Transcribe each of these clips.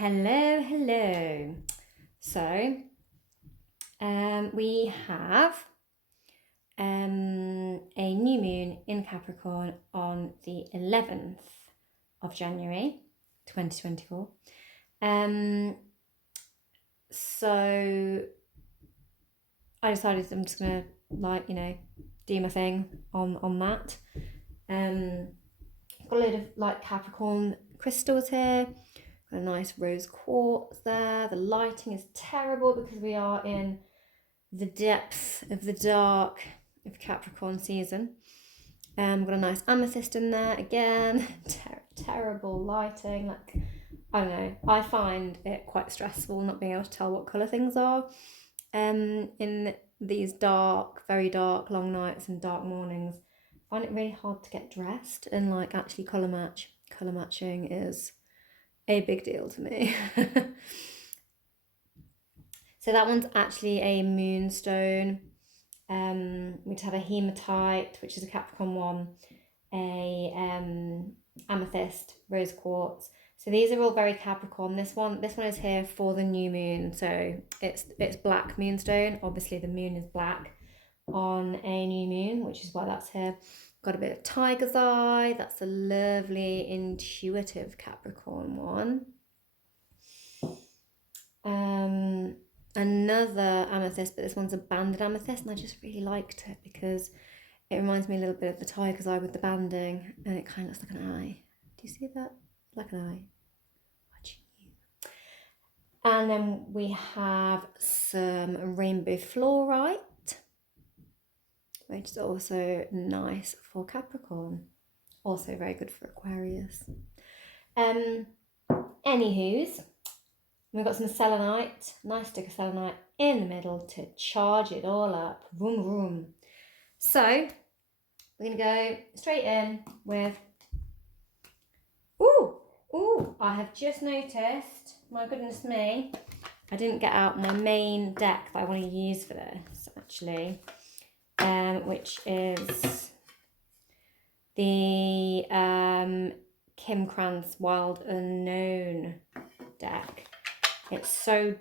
Hello, hello. So, we have a new moon in Capricorn on the 11th of January 2024. So I decided I'm just gonna do my thing on that. Got a load of Capricorn crystals here. Got a nice rose quartz there. The lighting is terrible because we are in the depth of the dark of Capricorn season. Got a nice amethyst in there again. Terrible lighting. I don't know. I find it quite stressful not being able to tell what colour things are. In these very dark, long nights and dark mornings, I find it really hard to get dressed and actually colour match. Colour matching is a big deal to me. So that one's actually a moonstone. We'd have a hematite, which is a Capricorn one, a amethyst, rose quartz. So these are all very Capricorn. This one is here for the new moon. So it's black moonstone. Obviously the moon is black on a new moon, which is why that's here. Got a bit of tiger's eye. That's a lovely intuitive Capricorn one. Another amethyst, but this one's a banded amethyst, and I just really liked it because it reminds me a little bit of the tiger's eye with the banding, and it kind of looks like an eye. Do you see that? Like an eye. Watching you. And then we have some rainbow fluorite, which is also nice for Capricorn. Also very good for Aquarius. Anywho's, we've got some selenite, nice stick of selenite in the middle to charge it all up. Vroom, vroom. So, we're going to go straight in with... Ooh, I have just noticed, my goodness me, I didn't get out my main deck that I want to use for this, actually, which is the Kim Krantz Wild Unknown deck. It's so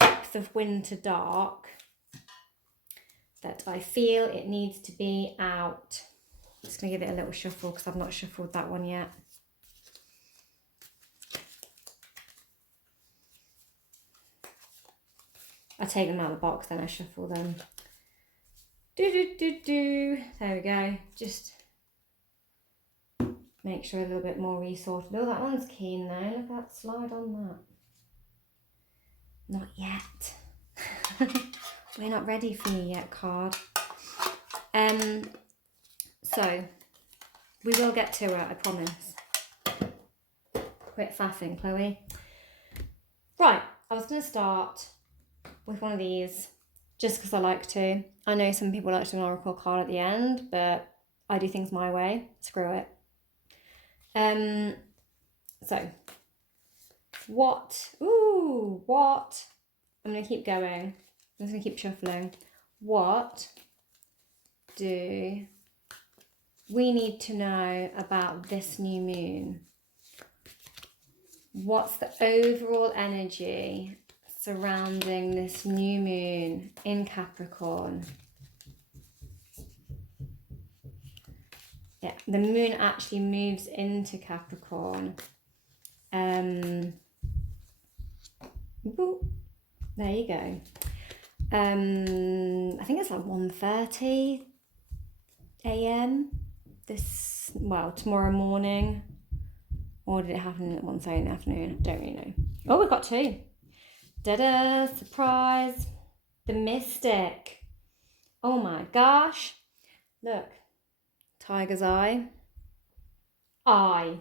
depth of winter dark that I feel it needs to be out. I'm just going to give it a little shuffle because I've not shuffled that one yet. I take them out of the box, then I shuffle them. There we go. Just make sure a little bit more resorted. Oh, that one's keen though. Look at that slide on that. Not yet. We're not ready for you yet, card. So we will get to it, I promise. Quit faffing, Chloe. Right, I was going to start with one of these just because I like to. I know some people like to do an oracle card at the end, but I do things my way. Screw it. So what? I'm going to keep going. I'm just going to keep shuffling. What do we need to know about this new moon? What's the overall energy surrounding this new moon in Capricorn? Yeah, the moon actually moves into Capricorn. There you go. I think it's 1:30 a.m. tomorrow morning. Or did it happen at 1:30 in the afternoon? I don't really know. Oh, we've got two. Da-da, surprise. The Mystic. Oh my gosh. Look. Tiger's eye. Eye.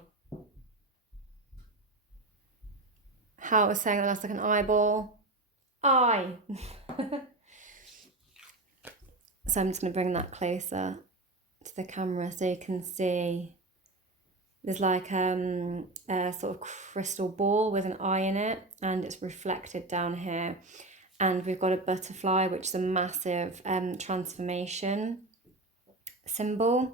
How I was saying that looks like an eyeball. Eye. So I'm just going to bring that closer to the camera so you can see. There's a sort of crystal ball with an eye in it, and it's reflected down here. And we've got a butterfly, which is a massive transformation symbol.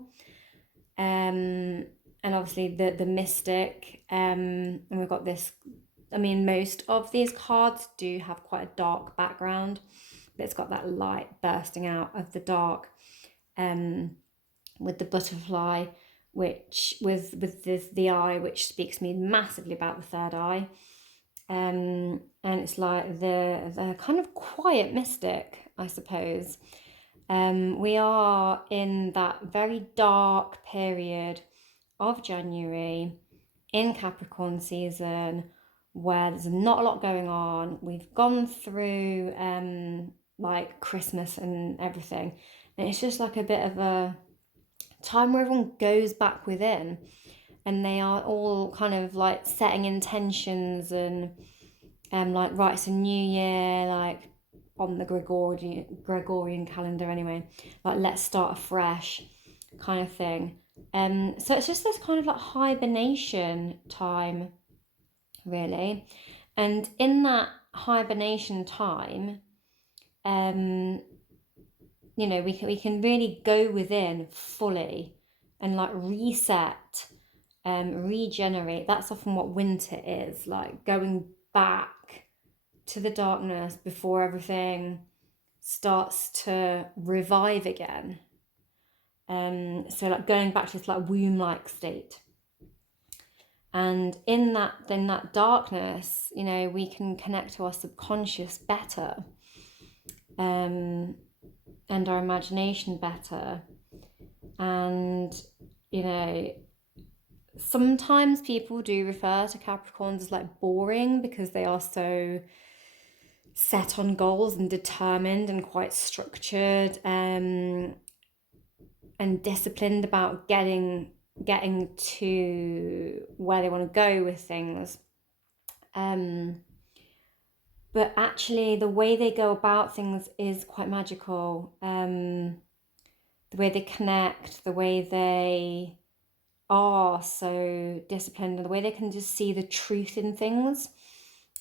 And obviously the mystic, and we've got this I mean, most of these cards do have quite a dark background, but it's got that light bursting out of the dark, with the butterfly, which with the eye, which speaks to me massively about the third eye. And it's like the kind of quiet mystic, I suppose. We are in that very dark period of January in Capricorn season where there's not a lot going on. We've gone through like Christmas and everything, and it's just like a bit of a time where everyone goes back within, and they are all kind of like setting intentions and like, right, it's a new year, like on the Gregorian calendar anyway, like let's start afresh kind of thing. So it's just this kind of like hibernation time, really. And in that hibernation time, we can really go within fully and like reset, regenerate. That's often what winter is, like going back to the darkness before everything starts to revive again. So like going back to this like womb-like state. And in that darkness, we can connect to our subconscious better, and our imagination better. And sometimes people do refer to Capricorns as like boring because they are so set on goals and determined and quite structured, and disciplined about getting to where they want to go with things. But actually the way they go about things is quite magical. The way they connect, the way they are so disciplined, and the way they can just see the truth in things.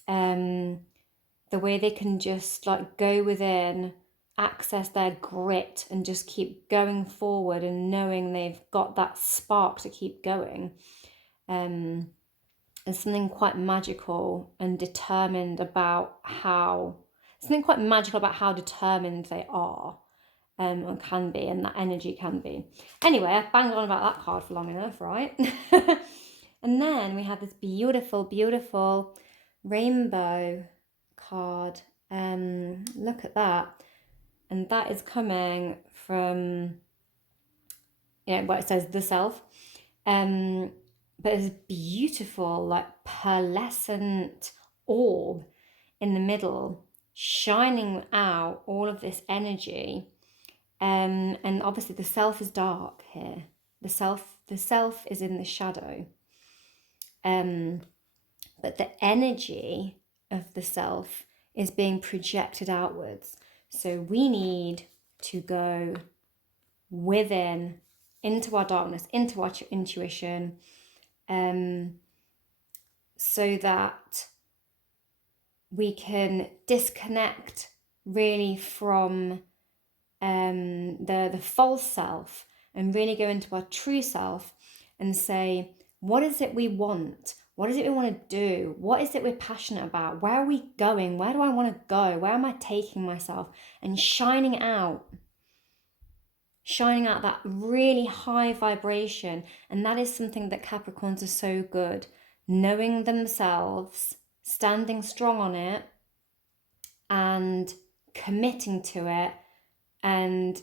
The way they can just like go within, access their grit, and just keep going forward and knowing they've got that spark to keep going. There's something quite magical and determined about how determined they are, and can be, and that energy can be. Anyway, I've banged on about that card for long enough, right? And then we have this beautiful, beautiful rainbow card. Look at that. And that is coming from, what it says, the self. But it's beautiful, like pearlescent orb in the middle, shining out all of this energy. And obviously the self is dark here. The self is in the shadow. But the energy of the self is being projected outwards. So we need to go within, into our darkness, into our intuition, so that we can disconnect really from the false self, and really go into our true self and say, what is it we want? What is it we want to do? What is it we're passionate about? Where are we going? Where do I want to go? Where am I taking myself? And shining out that really high vibration. And that is something that Capricorns are so good, knowing themselves, standing strong on it, and committing to it, and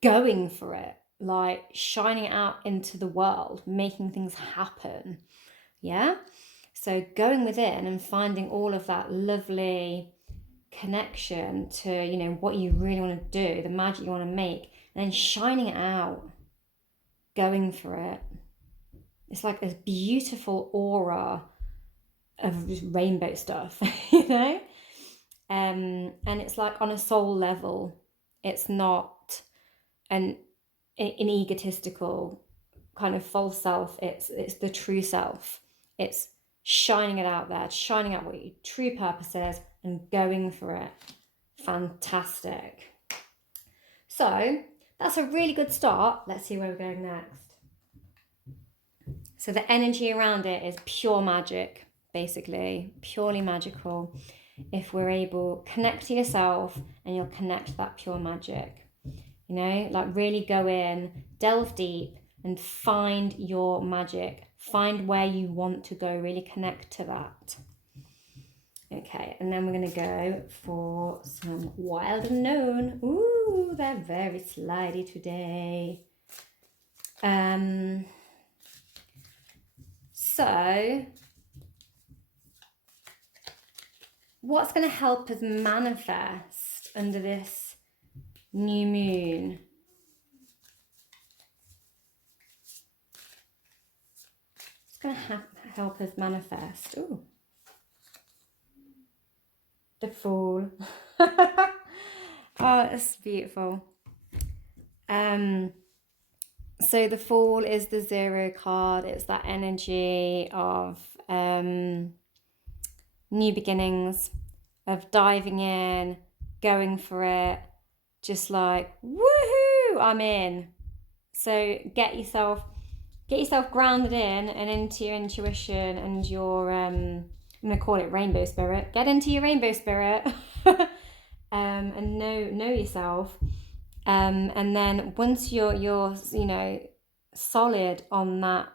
going for it, like shining it out into the world, making things happen. Yeah, so going within and finding all of that lovely connection to what you really want to do, the magic you want to make, and then shining it out, going for it. It's like this beautiful aura of rainbow stuff, and it's like on a soul level. It's not an egotistical kind of false self. It's the true self. It's shining it out there, shining out what your true purpose is, and going for it. Fantastic. So that's a really good start. Let's see where we're going next. So the energy around it is pure magic, basically, purely magical. If we're able, connect to yourself and you'll connect to that pure magic. You know, like really go in, delve deep and find your magic. Find where you want to go, really connect to that. Okay, and then we're going to go for some Wild Unknown. Ooh, they're very slidey today. So, what's going to help us manifest under this new moon? It's going to help us manifest. Ooh. The Fool. Oh, it's beautiful. So the Fool is the 0 card. It's that energy of new beginnings, of diving in, going for it, just like, woohoo, I'm in. So get yourself grounded in and into your intuition and your I'm going to call it rainbow spirit. Get into your rainbow spirit and know yourself. And then once you're solid on that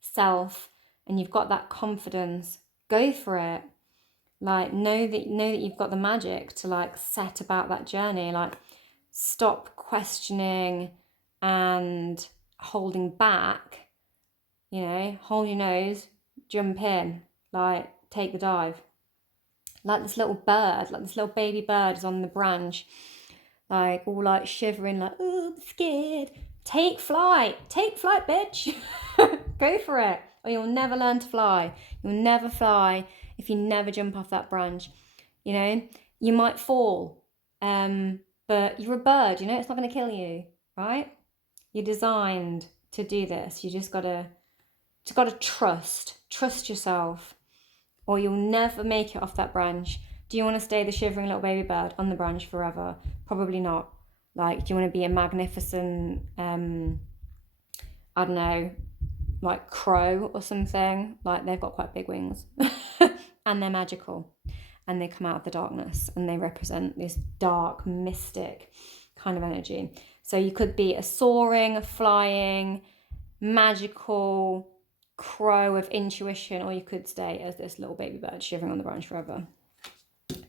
self and you've got that confidence, go for it. Like know that you've got the magic to like set about that journey. Like stop questioning and holding back. You know, hold your nose, jump in, like take the dive. Like this little bird, like this little baby bird is on the branch, like all like shivering, like, oh, I'm scared. Take flight, bitch. Go for it, or you'll never learn to fly. You'll never fly if you never jump off that branch. You know, you might fall, but you're a bird. You know, it's not going to kill you, right? You're designed to do this. You just gotta trust yourself, or you'll never make it off that branch. Do you want to stay the shivering little baby bird on the branch forever? Probably not. Like, do you want to be a magnificent, I don't know, like crow or something? Like, they've got quite big wings and they're magical and they come out of the darkness and they represent this dark, mystic kind of energy. So you could be a soaring, flying, magical crow of intuition, or you could stay as this little baby bird shivering on the branch forever.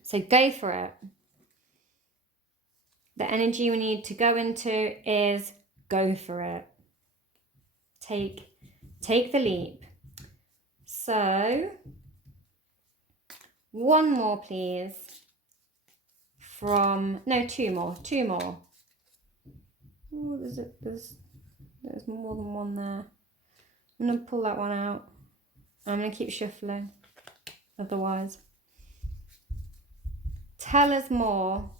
So go for it. The energy we need to go into is go for it. Take the leap. So one more, please. Two more. Oh, there's more than one there. I'm going to pull that one out. I'm going to keep shuffling. Otherwise. Tell us more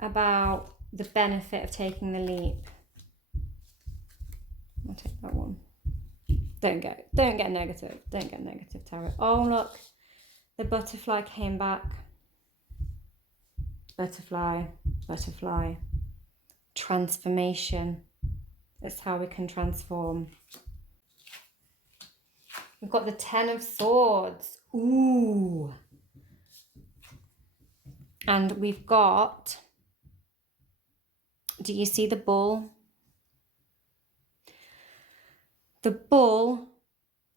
about the benefit of taking the leap. I'll take that one. Don't get negative. Don't get negative, Tarot. Oh, look. The butterfly came back. Butterfly. Transformation. It's how we can transform. We've got the 10 of Swords. Ooh. And we've got, do you see the bull? The bull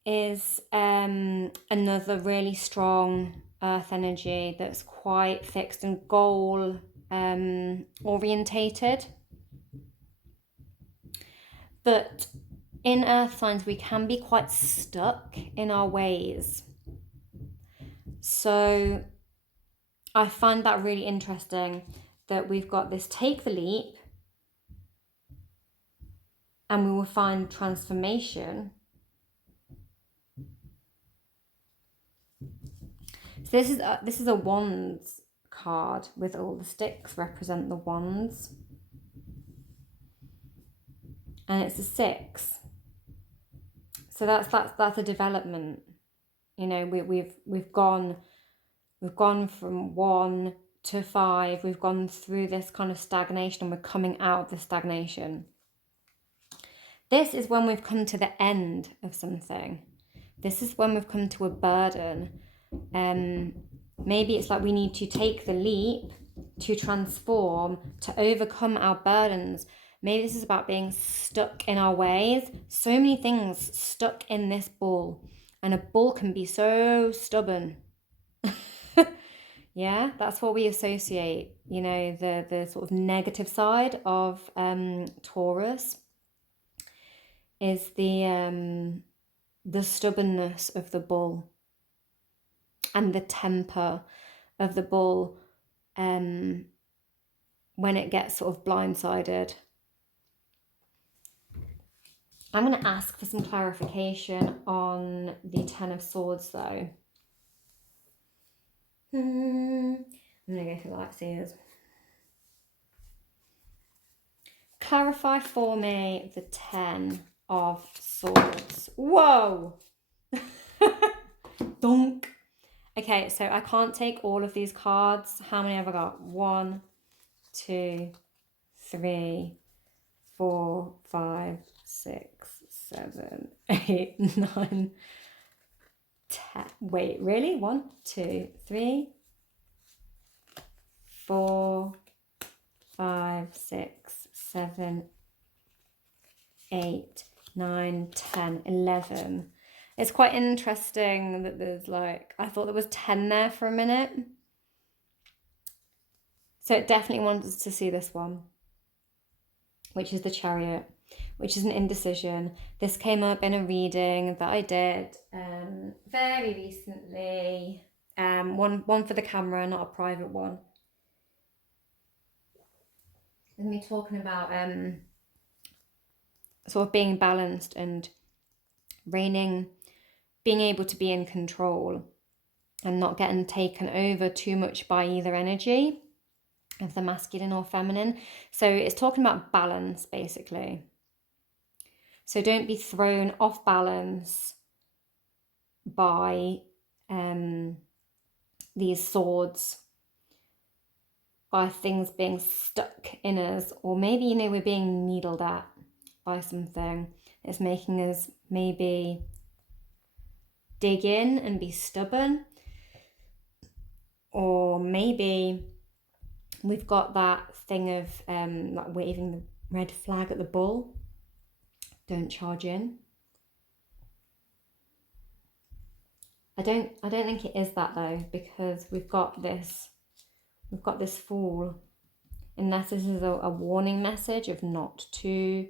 is another really strong earth energy that's quite fixed and goal orientated. But in earth signs, we can be quite stuck in our ways. So I find that really interesting that we've got this take the leap and we will find transformation. So this is a wands card with all the sticks represent the wands. And it's a 6. So that's a development. You know, we've gone from 1 to 5. We've gone through this kind of stagnation and we're coming out of the stagnation. This is when we've come to the end of something. This is when we've come to a burden. Maybe it's like we need to take the leap to transform, to overcome our burdens. Maybe this is about being stuck in our ways. So many things stuck in this bull. And a bull can be so stubborn. Yeah, that's what we associate, you know, the sort of negative side of Taurus is the stubbornness of the bull and the temper of the bull when it gets sort of blindsided. I'm going to ask for some clarification on the Ten of Swords though. I'm going to go for lightseers. Clarify for me the Ten of Swords. Whoa! Donk. Okay, so I can't take all of these cards. How many have I got? 1, 2, 3, 4, 5, 6, 7, 8, 9, 10. Wait, really? 1, 2, 3, 4, 5, 6, 7, 8, 9, 10, 11. It's quite interesting that there's like, I thought there was 10 there for a minute. So it definitely wants us to see this one, which is the Chariot, which is an indecision. This came up in a reading that I did very recently. One for the camera, not a private one. And me talking about sort of being balanced and being able to be in control and not getting taken over too much by either energy of the masculine or feminine. So it's talking about balance, basically. So don't be thrown off balance by these swords, by things being stuck in us, or maybe, you know, we're being needled at by something. It's making us maybe dig in and be stubborn, or maybe we've got that thing of like waving the red flag at the bull. Don't charge in. I don't think it is that though, because we've got this Fool, unless this is a warning message of not to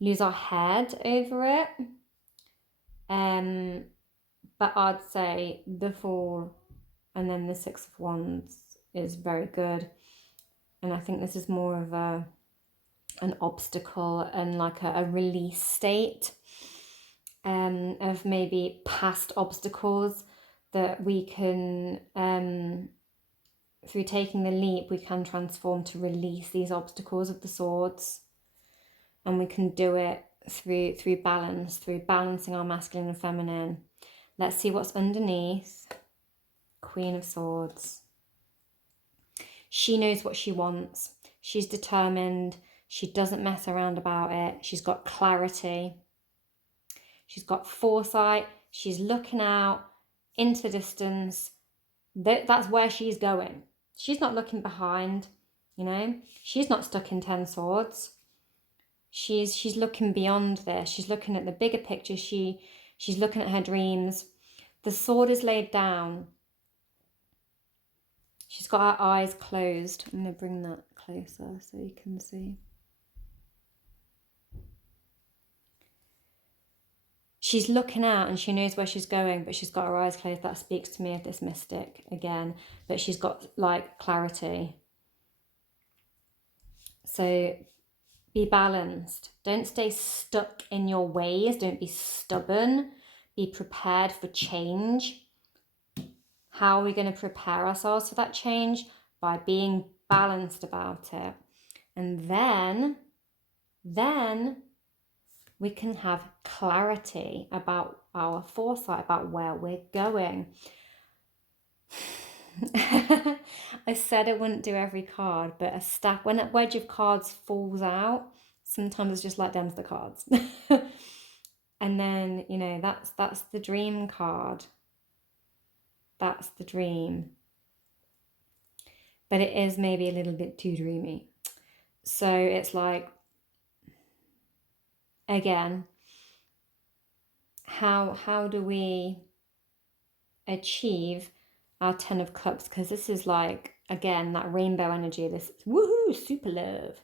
lose our head over it. But I'd say the Fool and then the Six of Wands is very good. And I think this is more of an obstacle and like a release state of maybe past obstacles that we can, through taking a leap, we can transform to release these obstacles of the swords. And we can do it through balance, through balancing our masculine and feminine. Let's see what's underneath. Queen of Swords. She knows what she wants. She's determined. She doesn't mess around about it. She's got clarity. She's got foresight. She's looking out into the distance. That's where she's going. She's not looking behind, you know. She's not stuck in 10 swords. She's looking beyond this. She's looking at the bigger picture. She's looking at her dreams. The sword is laid down. She's got her eyes closed. I'm going to bring that closer so you can see. She's looking out and she knows where she's going, but she's got her eyes closed. That speaks to me of this mystic again, but she's got like clarity. So be balanced. Don't stay stuck in your ways. Don't be stubborn. Be prepared for change. How are we going to prepare ourselves for that change? By being balanced about it. And then we can have clarity about our foresight, about where we're going. I said I wouldn't do every card, but a stack, when that wedge of cards falls out, sometimes it's just like them's the cards. And then, you know, that's the dream card. That's the dream. But it is maybe a little bit too dreamy. So it's like, again, how do we achieve our 10 of Cups? Because this is like, again, that rainbow energy, this woohoo, super love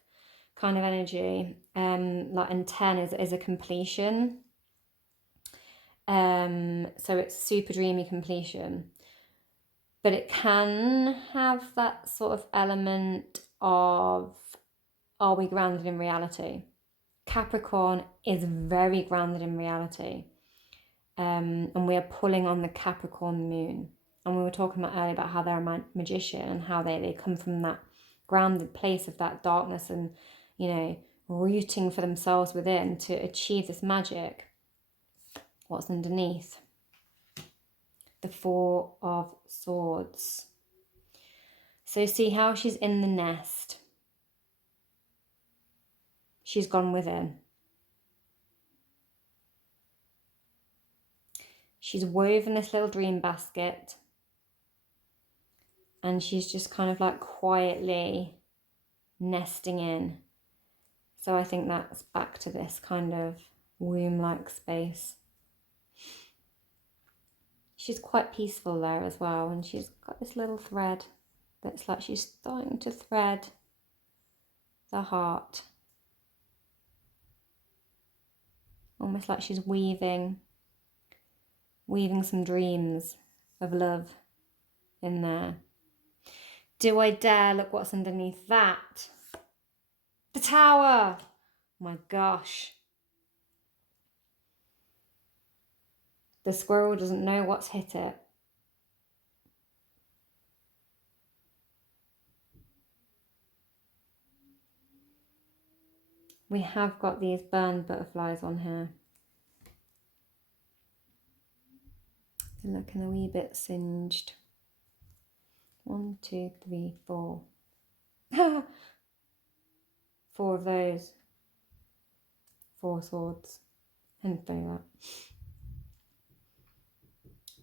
kind of energy. Like, and 10 is a completion. So it's super dreamy completion. But it can have that sort of element of, are we grounded in reality? Capricorn is very grounded in reality. And we are pulling on the Capricorn moon. And we were talking about earlier about how they're a magician and how they come from that grounded place of that darkness and, you know, rooting for themselves within to achieve this magic. What's underneath? The Four of Swords. So see how she's in the nest. She's gone within. She's woven this little dream basket. And she's just kind of like quietly nesting in. So I think that's back to this kind of womb-like space. She's quite peaceful there as well. And she's got this little thread that's like she's starting to thread the heart. Almost like she's weaving some dreams of love in there. Do I dare look what's underneath that? The Tower! Oh my gosh. The squirrel doesn't know what's hit it. We have got these burned butterflies on here. They're looking a wee bit singed. 1, 2, 3, 4. 4 of those. 4 swords. And funny that.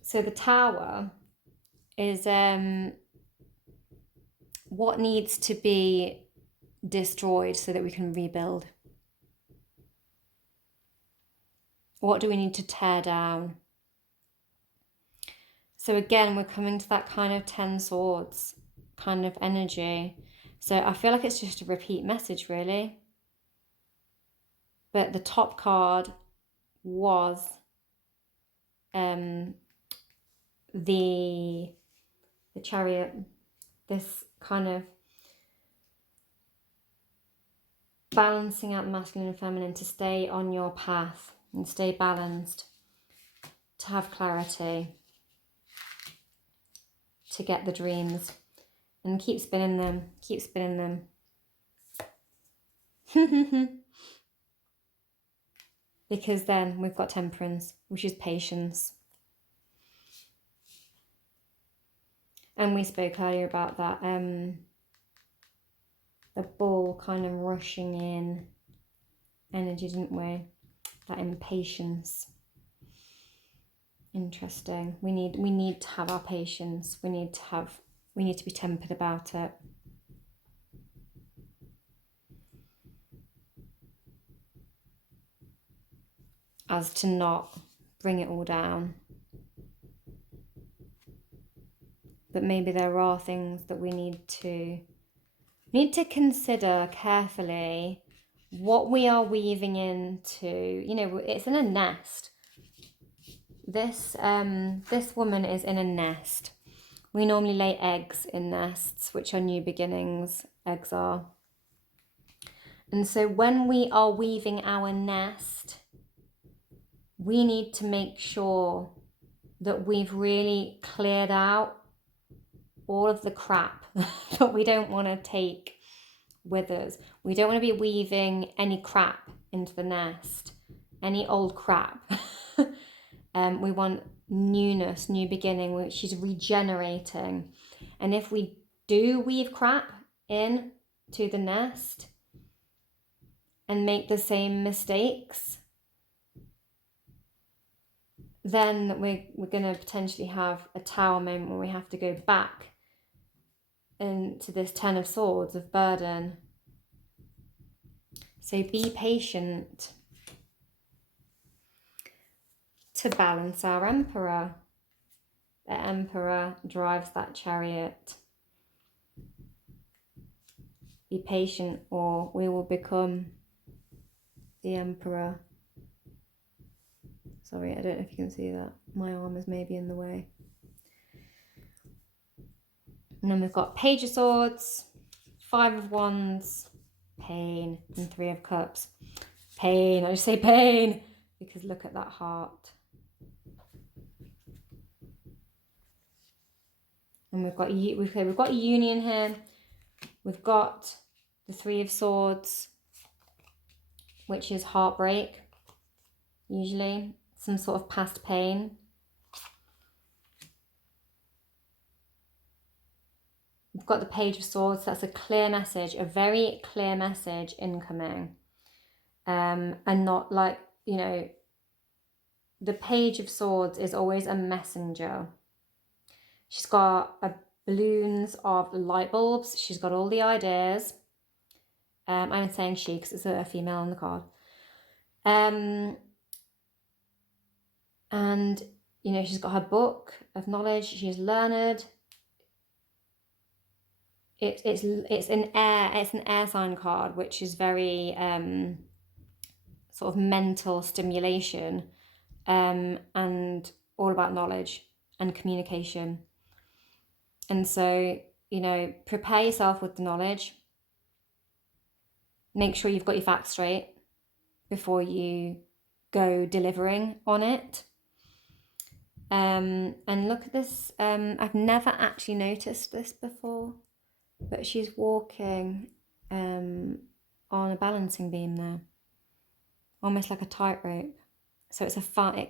So the Tower is what needs to be destroyed so that we can rebuild. What do we need to tear down? So again, we're coming to that kind of 10 swords kind of energy. So I feel like it's just a repeat message, really. But the top card was the Chariot. This kind of balancing out masculine and feminine to stay on your path and stay balanced, to have clarity, to get the dreams, and keep spinning them, keep spinning them. Because then we've got Temperance, which is patience. And we spoke earlier about that, the bull kind of rushing in energy, didn't we? That impatience. Interesting. We need to have our patience. We need to be tempered about it. As to not bring it all down. But maybe there are things that we need to consider carefully what we are weaving into. You know, it's in a nest. This woman is in a nest. We normally lay eggs in nests, which are new beginnings, eggs are. And so when we are weaving our nest, we need to make sure that we've really cleared out all of the crap that we don't want to take with us. We don't want to be weaving any crap into the nest, any old crap. We want newness, new beginning, which is regenerating. And if we do weave crap in to the nest and make the same mistakes, then we're going to potentially have a Tower moment where we have to go back into this Ten of Swords of burden. So be patient to balance our Emperor. The Emperor drives that chariot. Be patient or we will become the Emperor. Sorry, I don't know if you can see that. My arm is maybe in the way. And then we've got Page of Swords, Five of Wands, pain, and Three of Cups. Pain, I just say pain, because look at that heart. And we've got a union here. We've got the Three of Swords, which is heartbreak, usually. Some sort of past pain. We've got the Page of Swords. That's a clear message, a very clear message incoming. And not like, you know, the Page of Swords is always a messenger. She's got balloons of light bulbs. She's got all the ideas. I'm saying she because it's a female on the card. And, you know, she's got her book of knowledge. She's learned. It's an air sign card, which is very sort of mental stimulation, and all about knowledge and communication. And so, you know, prepare yourself with the knowledge. Make sure you've got your facts straight before you go delivering on it. And look at this. I've never actually noticed this before, but she's walking on a balancing beam there, almost like a tightrope. So it's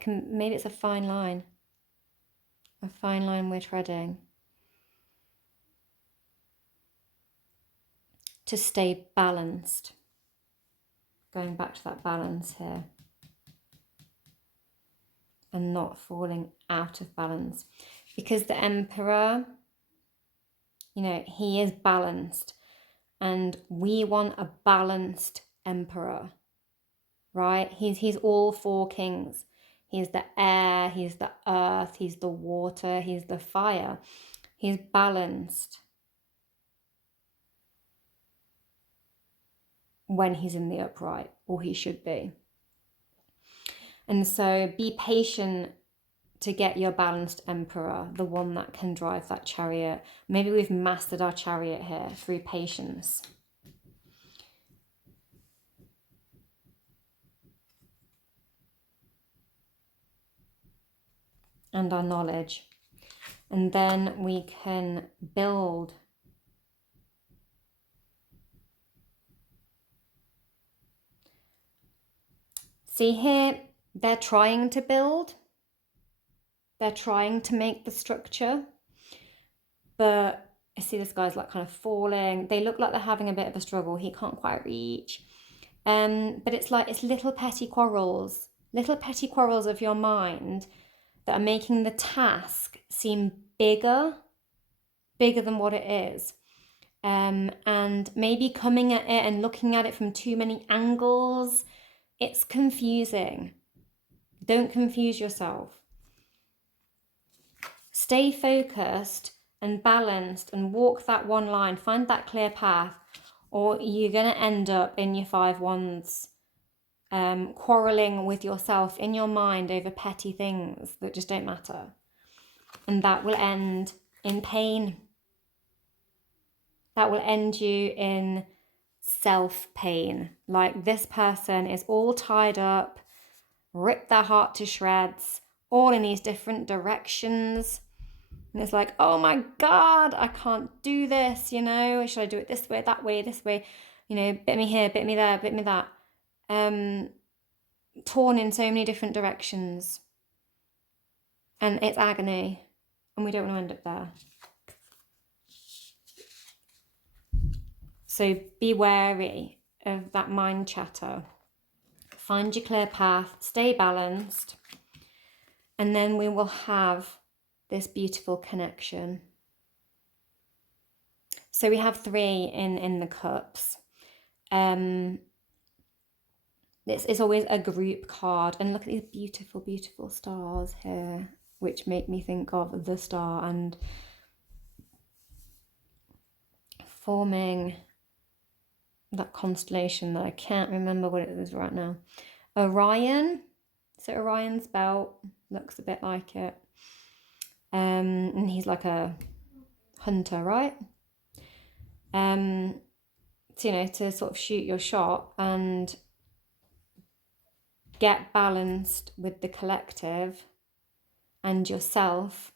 maybe it's a fine line we're treading to stay balanced. Going back to that balance here. And not falling out of balance. Because the Emperor, you know, he is balanced. And we want a balanced Emperor, right? He's all four kings. He's the air, he's the earth, he's the water, he's the fire. He's balanced when he's in the upright, or he should be. And so be patient to get your balanced Emperor, the one that can drive that chariot. Maybe we've mastered our chariot here through patience. And our knowledge. And then we can build. See here, they're trying to build. They're trying to make the structure. But I see this guy's like kind of falling. They look like they're having a bit of a struggle. He can't quite reach. But it's like, it's little petty quarrels of your mind that are making the task seem bigger than what it is. And maybe coming at it and looking at it from too many angles. It's confusing. Don't confuse yourself. Stay focused and balanced and walk that one line. Find that clear path, or you're going to end up in your Five Wands, quarreling with yourself in your mind over petty things that just don't matter. And that will end in pain. That will end you in self-pain. Like, this person is all tied up, ripped their heart to shreds, all in these different directions. And it's like, oh my God, I can't do this, you know, should I do it this way, this way, you know, bit me here, bit me there, bit me that. Torn in so many different directions. And it's agony. And we don't want to end up there. So be wary of that mind chatter. Find your clear path, stay balanced, And then we will have this beautiful connection. So we have 3 in the cups. It's always a group card. And look at these beautiful, beautiful stars here, which make me think of the star and forming that constellation that I can't remember what it is right now. Orion. So Orion's belt looks a bit like it. And he's like a hunter, right? So, you know, to sort of shoot your shot and get balanced with the collective and yourself,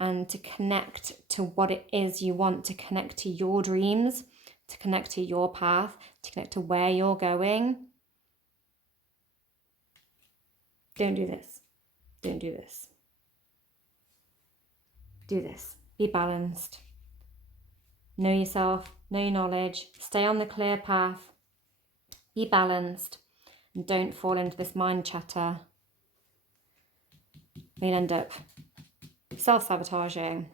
and to connect to what it is you want, to connect to your dreams, to connect to your path, to connect to where you're going. Don't do this. Don't do this. Do this. Be balanced. Know yourself, know your knowledge, stay on the clear path, be balanced, and don't fall into this mind chatter. You'll end up self-sabotaging.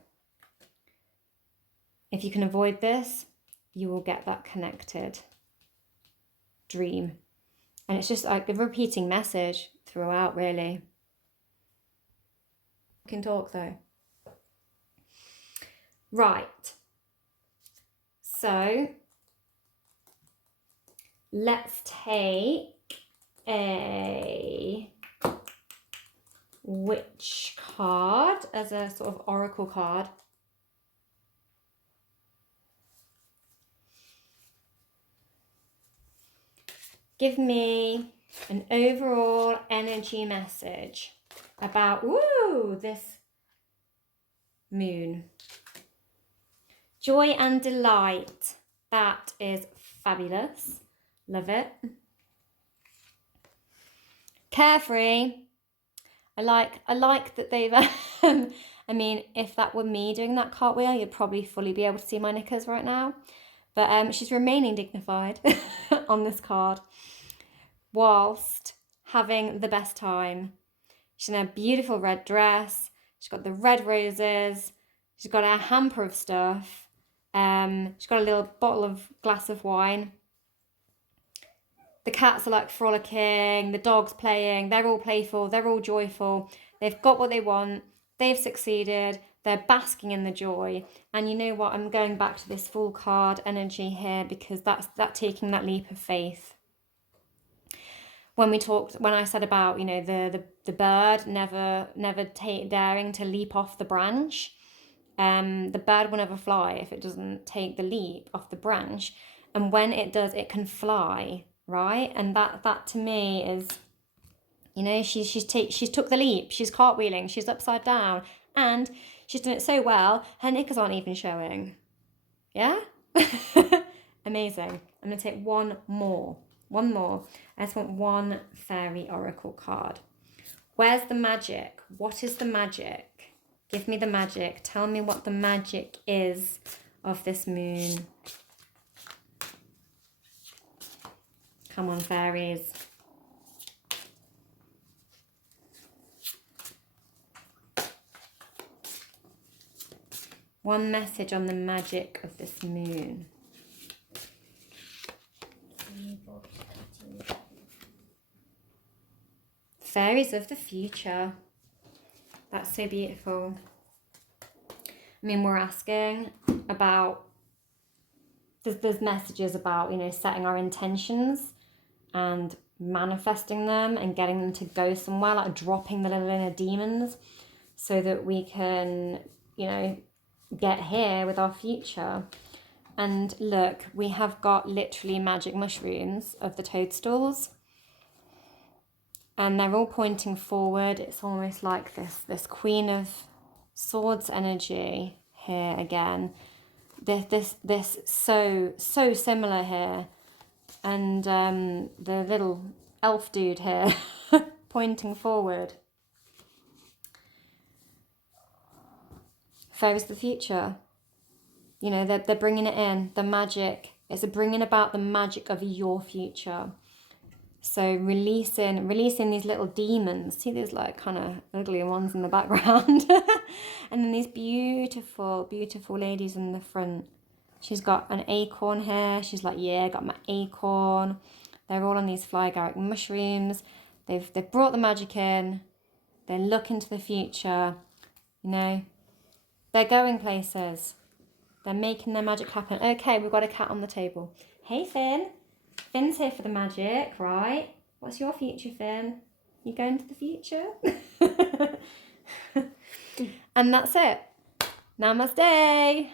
If you can avoid this, you will get that connected dream. And it's just like a repeating message throughout, really. I can talk though. Right. So let's take a witch card as a sort of oracle card. Give me an overall energy message about, this moon. Joy and delight. That is fabulous. Love it. Carefree. I like that they've I mean, if that were me doing that cartwheel, you'd probably fully be able to see my knickers right now. But she's remaining dignified on this card, whilst having the best time. She's in a beautiful red dress. She's got the red roses. She's got a hamper of stuff. She's got a little glass of wine. The cats are like frolicking, the dog's playing, they're all playful, they're all joyful. They've got what they want, they've succeeded, they're basking in the joy. And you know what, I'm going back to this Fool card energy here, because that's taking that leap of faith. When I said about, you know, the bird never daring to leap off the branch, the bird will never fly if it doesn't take the leap off the branch. And when it does, it can fly, right? And that to me is, you know, she's took the leap. She's cartwheeling. She's upside down, and she's done it so well. Her knickers aren't even showing. Yeah, amazing. I'm gonna take one more. I just want one fairy oracle card. Where's the magic? What is the magic? Give me the magic. Tell me what the magic is of this moon. Come on, fairies. One message on the magic of this moon. Fairies of the future. That's so beautiful. I mean, we're asking about, there's messages about, you know, setting our intentions and manifesting them and getting them to go somewhere, like dropping the little inner demons so that we can, you know, get here with our future. And look, we have got literally magic mushrooms of the toadstools, and they're all pointing forward. It's almost like this Queen of Swords energy here again. This so similar here. And the little elf dude here pointing forward. Fairies of the future. You know, they're bringing it in, the magic. It's bringing about the magic of your future. So releasing these little demons. See these like kind of ugly ones in the background. And then these beautiful, beautiful ladies in the front. She's got an acorn here. She's like, yeah, got my acorn. They're all on these fly agaric mushrooms. They've brought the magic in. They're looking to the future. You know, they're going places. They're making their magic happen. Okay, we've got a cat on the table. Hey, Finn. Finn's here for the magic, right? What's your future, Finn? You going to the future? And that's it. Namaste.